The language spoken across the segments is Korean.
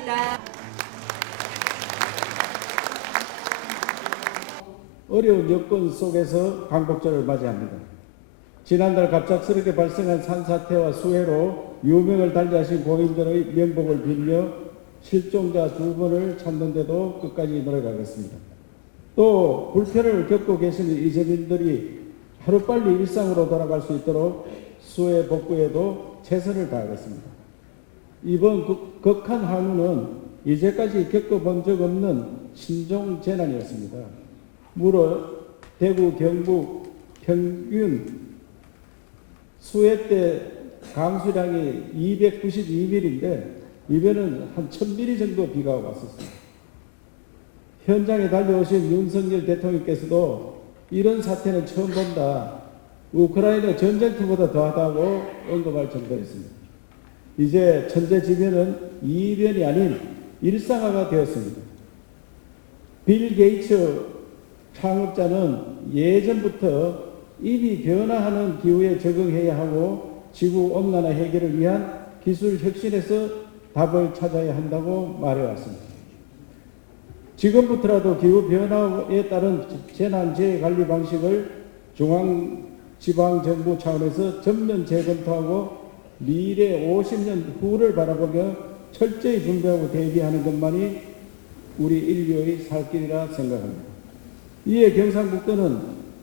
감사합니다. 어려운 여건 속에서 광복절을 맞이합니다. 지난달 갑작스럽게 발생한 산사태와 수해로 유명을 달리하신 고인들의 명복을 빌며 실종자 2분을 찾는데도 끝까지 노력하겠습니다. 또 불편을 겪고 계시는 이재민들이 하루빨리 일상으로 돌아갈 수 있도록 수해 복구에도 최선을 다하겠습니다. 이번 극한 한우는 이제까지 겪어본 적 없는 신종 재난이었습니다. 무려 대구, 경북 평균 수해 때 강수량이 292mm인데 이번에는 한 1000mm 정도 비가 왔었습니다. 현장에 달려오신 윤석열 대통령께서도 이런 사태는 처음 본다. 우크라이나 전쟁터보다 더하다고 언급할 정도였습니다. 이제 천재지변은 이변이 아닌 일상화가 되었습니다. 빌 게이츠 창업자는 예전부터 이미 변화하는 기후에 적응해야 하고 지구온난화 해결을 위한 기술 혁신에서 답을 찾아야 한다고 말해왔습니다. 지금부터라도 기후변화에 따른 재난재해관리 방식을 중앙지방정부 차원에서 전면 재검토하고 미래 50년 후를 바라보며 철저히 준비하고 대비하는 것만이 우리 인류의 살 길이라 생각합니다. 이에 경상북도는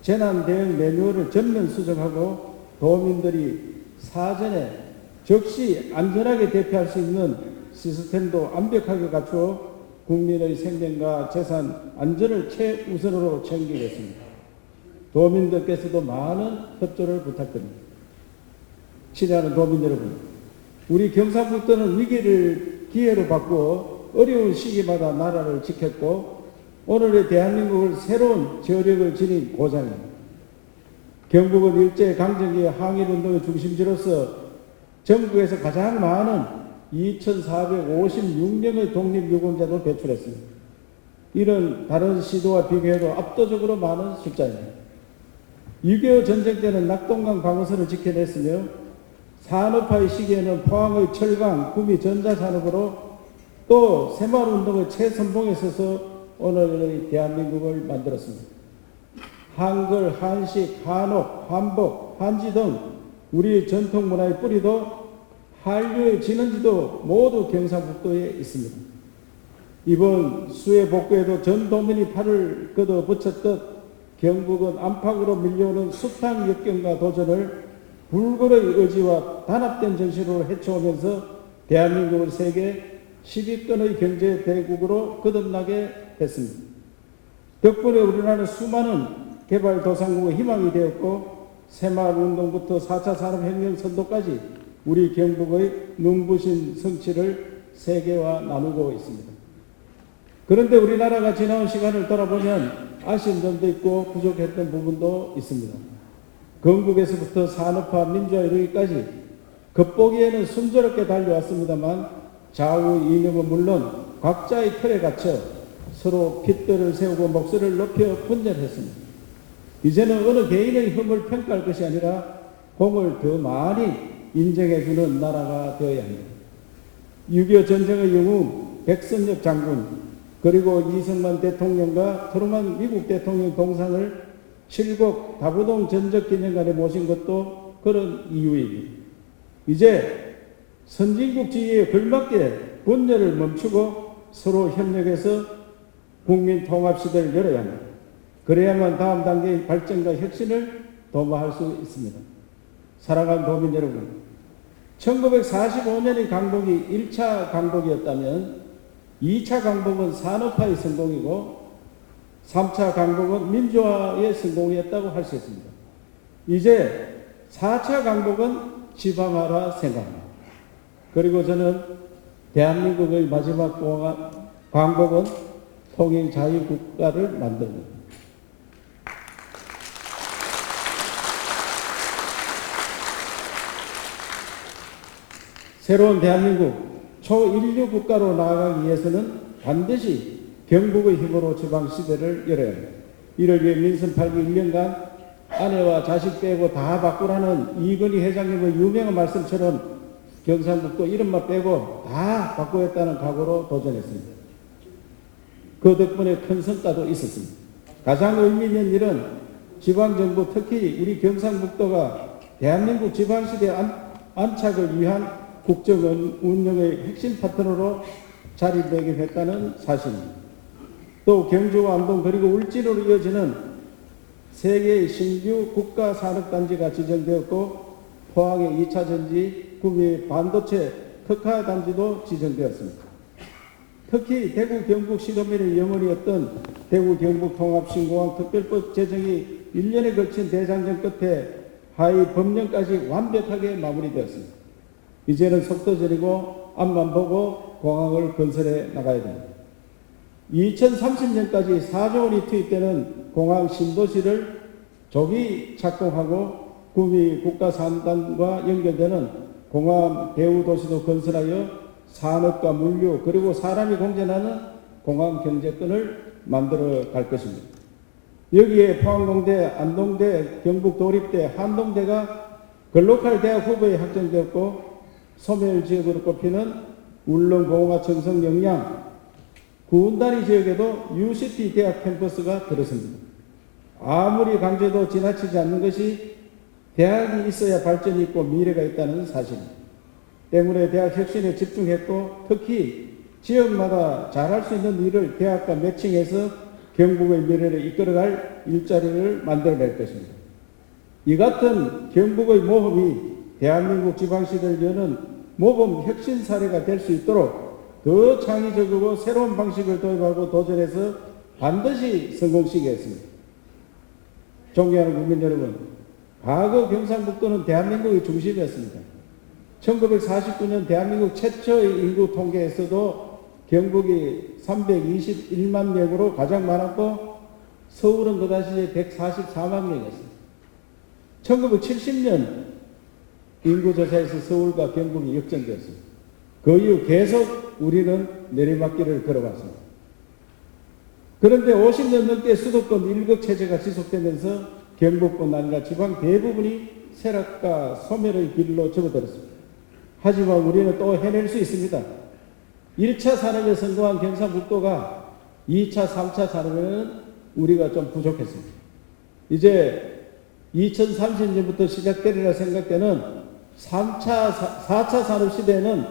재난 대응 매뉴얼을 전면 수정하고 도민들이 사전에 적시 안전하게 대피할 수 있는 시스템도 완벽하게 갖추어 국민의 생명과 재산 안전을 최우선으로 챙기겠습니다. 도민들께서도 많은 협조를 부탁드립니다. 친애하는 도민 여러분, 우리 경상북도는 위기를 기회로 바꾸어 어려운 시기마다 나라를 지켰고 오늘의 대한민국을 새로운 저력을 지닌 고장입니다. 경북은 일제강점기의 항일운동의 중심지로서 전국에서 가장 많은 2,456명의 독립유공자도 배출했습니다. 이런 다른 시도와 비교해도 압도적으로 많은 숫자입니다. 6.25 전쟁 때는 낙동강 방어선을 지켜냈으며 산업화의 시기에는 포항의 철강, 구미, 전자산업으로 또 새마을운동의 최선봉에 서서 오늘의 대한민국을 만들었습니다. 한글, 한식, 한옥, 한복, 한지 등 우리 전통 문화의 뿌리도 한류의 진원지도 모두 경상북도에 있습니다. 이번 수해 복구에도 전 도민이 팔을 걷어 붙였듯 경북은 안팎으로 밀려오는 숱한 역경과 도전을 불굴의 의지와 단합된 정신으로 헤쳐오면서 대한민국을 세계 10위권의 경제 대국으로 거듭나게 했습니다. 덕분에 우리나라는 수많은 개발도상국의 희망이 되었고 새마을운동부터 4차 산업혁명 선도까지 우리 경북의 눈부신 성취를 세계와 나누고 있습니다. 그런데 우리나라가 지나온 시간을 돌아보면 아쉬운 점도 있고 부족했던 부분도 있습니다. 건국에서부터 산업화, 민주화 이르기까지 겉보기에는 순조롭게 달려왔습니다만 좌우 이념은 물론 각자의 틀에 갇혀 서로 핏대를 세우고 목소리를 높여 분열했습니다. 이제는 어느 개인의 힘을 평가할 것이 아니라 공을 더 많이 인정해주는 나라가 되어야 합니다. 6.25 전쟁의 영웅 백선엽 장군 그리고 이승만 대통령과 트루만 미국 대통령 동상을 칠곡 다부동 전적기념관에 모신 것도 그런 이유입니다. 이제 선진국 지위에 걸맞게 분열을 멈추고 서로 협력해서 국민 통합 시대를 열어야 합니다. 그래야만 다음 단계의 발전과 혁신을 도모할 수 있습니다. 사랑하는 도민 여러분, 1945년의 강복이 1차 강복이었다면 2차 강복은 산업화의 성공이고 3차 강복은 민주화의 성공이었다고 할 수 있습니다. 이제 4차 강복은 지방화라 생각합니다. 그리고 저는 대한민국의 마지막 강복은 통일 자유국가를 만듭니다. 새로운 대한민국 초인류 국가로 나아가기 위해서는 반드시 경북의 힘으로 지방시대를 열어야 합니다. 이를 위해 민선 8기 1년간 아내와 자식 빼고 다 바꾸라는 이건희 회장님의 유명한 말씀처럼 경상북도 이름만 빼고 다 바꾸겠다는 각오로 도전했습니다. 그 덕분에 큰 성과도 있었습니다. 가장 의미 있는 일은 지방정부, 특히 우리 경상북도가 대한민국 지방시대 안착을 위한 국정 운영의 핵심 파트너로 자리매김했다는 사실입니다. 또 경주와 안동 그리고 울진으로 이어지는 세계의 신규 국가산업단지가 지정되었고 포항의 2차 전지, 구미의 반도체 특화단지도 지정되었습니다. 특히 대구 경북 시도민의 영혼이었던 대구 경북 통합신공항 특별법 제정이 1년에 걸친 대장정 끝에 하위 법령까지 완벽하게 마무리되었습니다. 이제는 속도 줄이고 앞만 보고 공항을 건설해 나가야 됩니다. 2030년까지 4조 원이 투입되는 공항 신도시를 조기 착공하고 구미 국가산단과 연결되는 공항 배후도시도 건설하여 산업과 물류 그리고 사람이 공존하는 공항 경제권을 만들어 갈 것입니다. 여기에 포항공대, 안동대, 경북도립대, 한동대가 글로컬 대학 후보에 확정되었고 소멸 지역으로 꼽히는 울릉, 봉화, 청성, 영양, 구운다리 지역에도 UCT 대학 캠퍼스가 들어섭니다. 아무리 강조해도 지나치지 않는 것이 대학이 있어야 발전이 있고 미래가 있다는 사실입니다. 때문에 대학 혁신에 집중했고 특히 지역마다 잘할 수 있는 일을 대학과 매칭해서 경북의 미래를 이끌어갈 일자리를 만들어낼 것입니다. 이 같은 경북의 모험이 대한민국 지방시대를 여는 모범 혁신 사례가 될 수 있도록 더 창의적이고 새로운 방식을 도입하고 도전해서 반드시 성공시키겠습니다. 존경하는 국민 여러분, 과거 경상북도는 대한민국의 중심이었습니다. 1949년 대한민국 최초의 인구 통계에서도 경북이 321만 명으로 가장 많았고 서울은 그 당시에 144만 명이었습니다. 1970년 인구조사에서 서울과 경북이 역전되었습니다. 그 이후 계속 우리는 내리막길을 걸어왔습니다. 그런데 50년 넘게 수도권 일극 체제가 지속되면서 경북뿐 아니라 지방 대부분이 쇠락과 소멸의 길로 접어들었습니다. 하지만 우리는 또 해낼 수 있습니다. 1차 산업에 성공한 경상북도가 2차, 3차 산업에는 우리가 좀 부족했습니다. 이제 2030년부터 시작되리라 생각되는 3차, 4차 산업 시대에는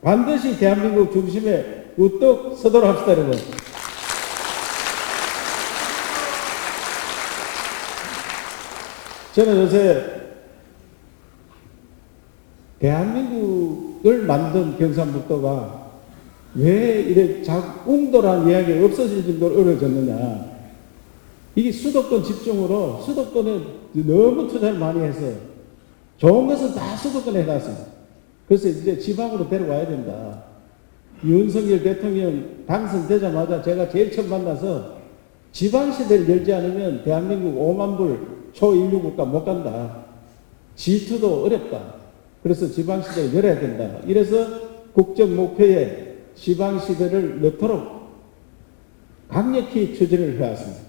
반드시 대한민국 중심에 우뚝 서도록 합시다, 여러분. 저는 요새 대한민국을 만든 경상북도가 왜 이래 웅돌한 이야기가 없어질 정도로 어려워졌느냐. 이게 수도권 집중으로 수도권에 너무 투자를 많이 해서 좋은 것은 다 수도권에 해놨습니다. 그래서 이제 지방으로 데려와야 된다. 윤석열 대통령 당선되자마자 제가 제일 처음 만나서 지방시대를 열지 않으면 대한민국 5만 불 초인류 국가 못 간다. G2도 어렵다. 그래서 지방시대를 열어야 된다. 이래서 국정 목표에 지방시대를 넣도록 강력히 추진을 해왔습니다.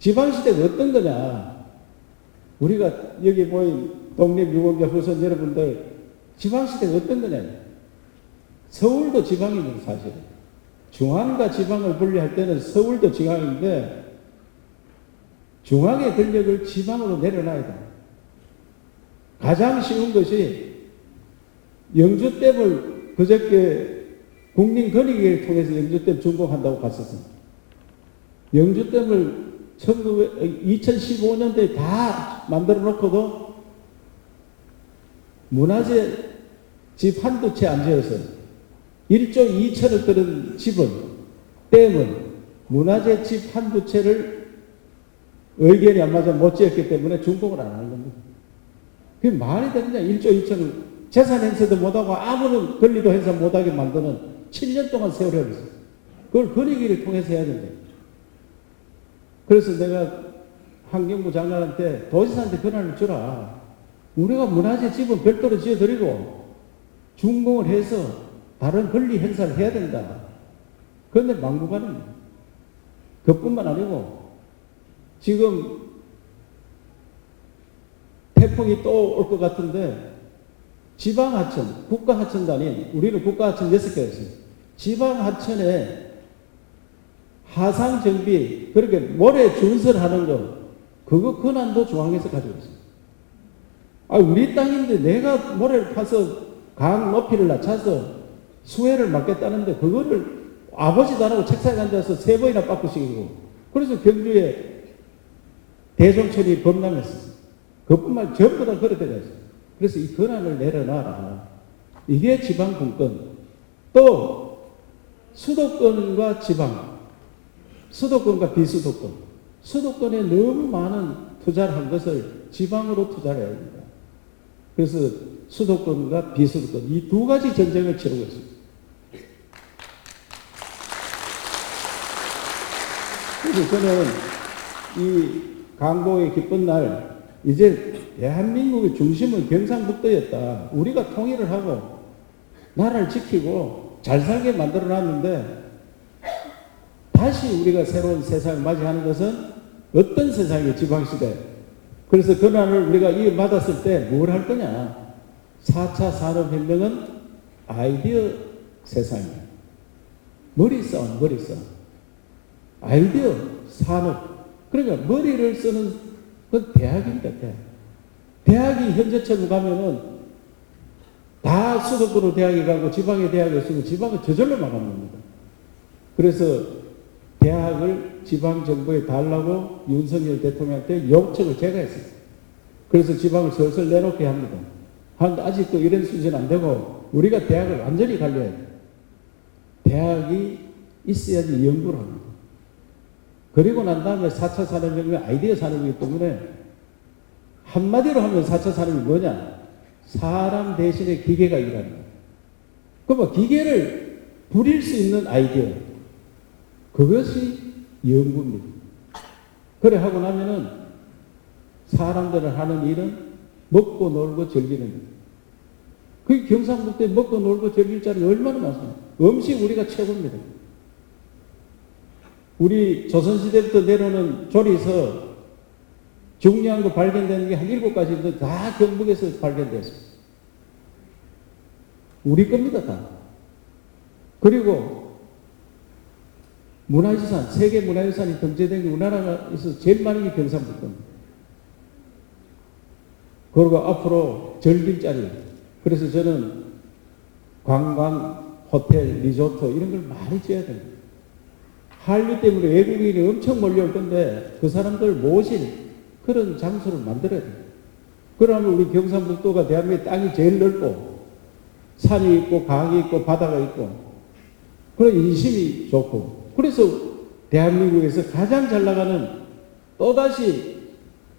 지방시대가 어떤 거냐. 우리가 여기 모인 독립유공자 후손 여러분들 지방시대가 어떤 거냐. 서울도 지방입니다. 사실. 중앙과 지방을 분리할 때는 서울도 지방인데 중앙의 권력을 지방으로 내려놔야 돼. 가장 쉬운 것이 영주댐을 그저께 국민권익위를 통해서 영주댐 준공한다고 갔었습니다. 영주댐을 2015년도에 다 만들어 놓고도 문화재 집 한두 채 안 지어서 1조 2천억 들은 집은, 댐은 문화재 집 한두 채를 의견이 안 맞아 못 지었기 때문에 준공을 안 하는 겁니다. 그게 말이 되느냐. 1조 2천억 재산 행사도 못하고 아무런 권리도 행사 못하게 만드는 7년 동안 세월을 했어요. 그걸 권익위를 통해서 해야 된다. 그래서 내가 환경부 장관한테 도지사한테 권한을 주라. 우리가 문화재 집은 별도로 지어드리고 준공을 해서 다른 권리 행사를 해야 된다. 그런데 막무가내입니다. 그뿐만 아니고 지금 태풍이 또 올 것 같은데 지방하천, 국가하천단이 우리는 국가하천 6개가 있어요. 지방하천에 하상정비, 그렇게 모래 준설하는 거, 그거 권한도 중앙에서 가지고 있어요. 우리 땅인데 내가 모래를 파서 강 높이를 낮춰서 수해를 막겠다는데 그거를 아버지도 안 하고 책상에 앉아서 3번이나 바꾸시고, 그래서 경주에 대종천이 범람했어요. 그뿐만 전부 다 그렇게 됐어요. 그래서 이 권한을 내려놔라. 이게 지방분권. 또 수도권과 지방, 수도권과 비수도권, 수도권에 너무 많은 투자를 한 것을 지방으로 투자를 해야 합니다. 그래서 수도권과 비수도권, 이 두 가지 전쟁을 치르고 있습니다. 그래서 저는 이 강복의 기쁜 날, 이제 대한민국의 중심은 경상북도였다. 우리가 통일을 하고 나라를 지키고 잘 살게 만들어 놨는데, 다시 우리가 새로운 세상을 맞이하는 것은 어떤 세상이에요? 지방시대. 그래서 권한을 우리가 이어받았을 때 뭘 할 거냐? 4차 산업혁명은 아이디어 세상이에요. 머리싸움, 머리싸움. 아이디어 산업. 그러니까 머리를 쓰는 건 대학입니다, 대학. 대학이 현재처럼 가면은 다 수도권으로 대학에 가고 지방에 대학에 있으면 지방은 저절로 망하는 겁니다. 그래서 대학을 지방정부에 달라고 윤석열 대통령한테 요청을 제가 했어요. 그래서 지방을 슬슬 내놓게 합니다. 아직도 이런 수준은 안 되고 우리가 대학을 완전히 관리해야 돼요. 대학이 있어야지 연구를 합니다. 그리고 난 다음에 4차 산업혁명 아이디어 산업이기 때문에 한마디로 하면 4차 산업이 뭐냐? 사람 대신에 기계가 일하는 거예요. 그러면 기계를 부릴 수 있는 아이디어, 그것이 연구입니다. 그래 하고 나면은 사람들을 하는 일은 먹고 놀고 즐기는 일. 그 경상북도에 먹고 놀고 즐길 자리 얼마나 많습니까? 음식 우리가 최고입니다. 우리 조선시대부터 내려오는 조리서 중요한 거 발견되는 게 한 7가지인데 다 경북에서 발견됐어요. 우리 겁니다, 다. 그리고 문화유산, 세계 문화유산이 등재된 게 우리나라에서 제일 많은 게 경상북도입니다. 그리고 앞으로 즐길 자리. 그래서 저는 관광, 호텔, 리조트 이런 걸 많이 지어야 됩니다. 한류 때문에 외국인이 엄청 몰려올 건데 그 사람들 모실 그런 장소를 만들어야 돼요. 그러면 우리 경상북도가 대한민국 땅이 제일 넓고 산이 있고 강이 있고 바다가 있고 그런 인심이 좋고, 그래서 대한민국에서 가장 잘 나가는 또다시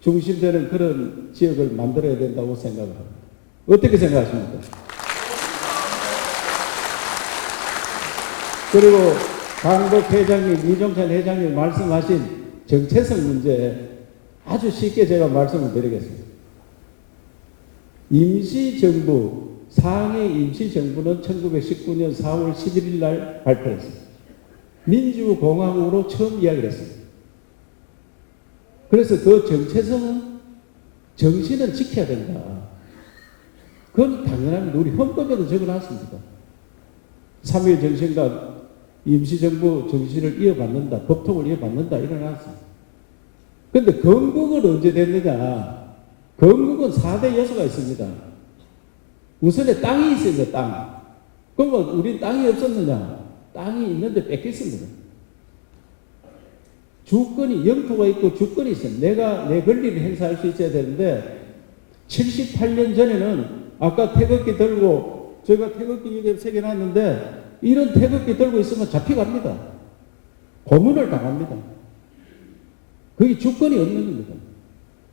중심되는 그런 지역을 만들어야 된다고 생각을 합니다. 어떻게 생각하십니까? 그리고 강복 회장님, 이종찬 회장님 말씀하신 정체성 문제 아주 쉽게 제가 말씀을 드리겠습니다. 임시정부, 상해 임시정부는 1919년 4월 11일 날 발표했습니다. 민주공화국으로 처음 이야기를 했습니다. 그래서 그 정체성은, 정신은 지켜야 된다. 그건 당연합니다. 우리 헌법에도 적어놨습니다. 3.1 정신과 임시정부 정신을 이어받는다, 법통을 이어받는다, 일어났습니다. 그런데 건국은 언제 됐느냐? 건국은 4대 요소가 있습니다. 우선에 땅이 있습니다, 땅. 그러면 우린 땅이 없었느냐? 땅이 있는데 뺏겼습니다. 주권이, 영토가 있고 주권이 있어요. 내가 내 권리를 행사할 수 있어야 되는데, 78년 전에는 아까 태극기 들고, 제가 태극기 이게 새겨놨는데, 이런 태극기 들고 있으면 잡혀갑니다. 고문을 당합니다. 그게 주권이 없는 겁니다.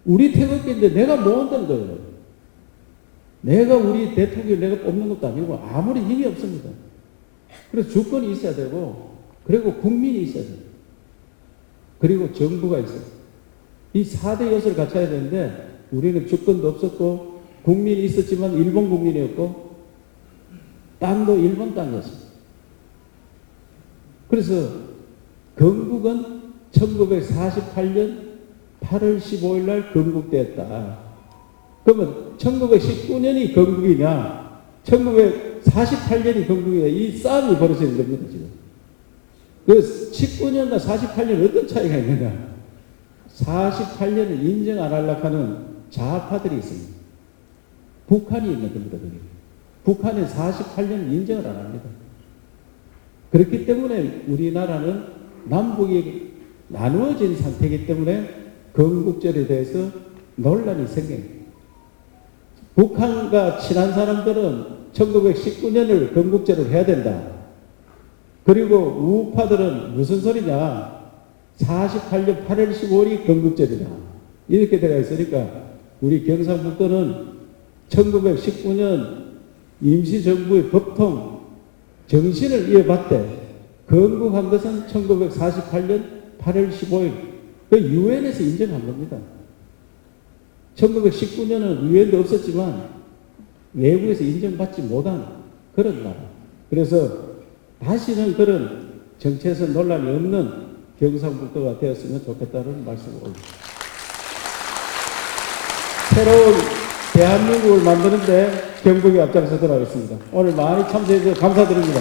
우리 태극기인데 내가 뭐 한다는 거예요. 내가 우리 대통령 내가 뽑는 것도 아니고 아무리 힘이 없습니다. 그래서 주권이 있어야 되고, 그리고 국민이 있어야 돼요. 그리고 정부가 있어요. 이 4대 요소를 갖춰야 되는데 우리는 주권도 없었고 국민이 있었지만 일본 국민이었고 땅도 일본 땅이었어요. 그래서 건국은 1948년 8월 15일 날 건국되었다. 그러면 1919년이 건국이냐, 1948년이 건국이냐, 이 싸움이 벌어지는 겁니다, 지금. 그 19년과 48년 어떤 차이가 있느냐? 48년을 인정 안 하려고 하는 좌파들이 있습니다. 북한이 있는 겁니다, 그게. 북한은 48년을 인정을 안 합니다. 그렇기 때문에 우리나라는 남북이 나누어진 상태이기 때문에 건국절에 대해서 논란이 생깁니다. 북한과 친한 사람들은 1919년을 건국절을 해야 된다. 그리고 우파들은 무슨 소리냐? 48년 8월 15일이 건국절이다. 이렇게 되어 있으니까 우리 경상북도는 1919년 임시정부의 법통 정신을 이어받되 건국한 것은 1948년 8월 15일 그 유엔에서 인정한 겁니다. 1919년은 유엔도 없었지만 외국에서 인정받지 못한 그런 나라. 그래서 다시는 그런 정치에서 논란이 없는 경상북도가 되었으면 좋겠다는 말씀을 올립니다. 새로운 대한민국을 만드는데 경북이 앞장서도록 하겠습니다. 오늘 많이 참석해 주셔서 감사드립니다.